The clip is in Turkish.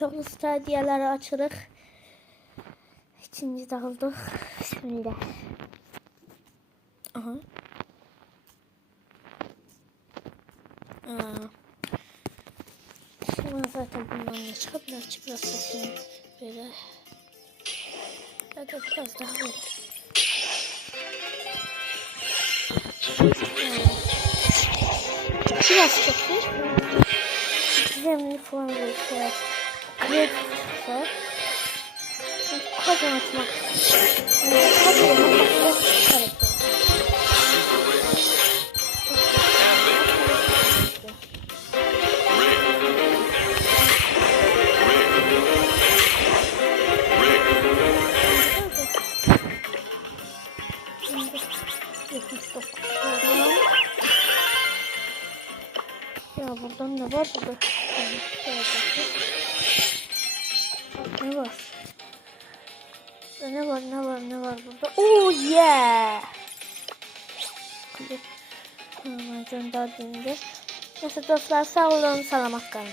Çok stadiyaları açırıq. İkinci dağıldıq. Bismillah. Aha. Şimdi zaten bundan ne çıkabilir ki biraz sesini böyle. Ya da biraz daha böyle. Biraz çok bir. Zemli falan böyle şey. Kredi çıksa. Kazan atmak. Kazan atmak. Ya buradan ne var burada? Ne var? Ne var burada? Oh yeah! Gönderdiğimde. Neyse dostlar sağ olun, salamat kalın.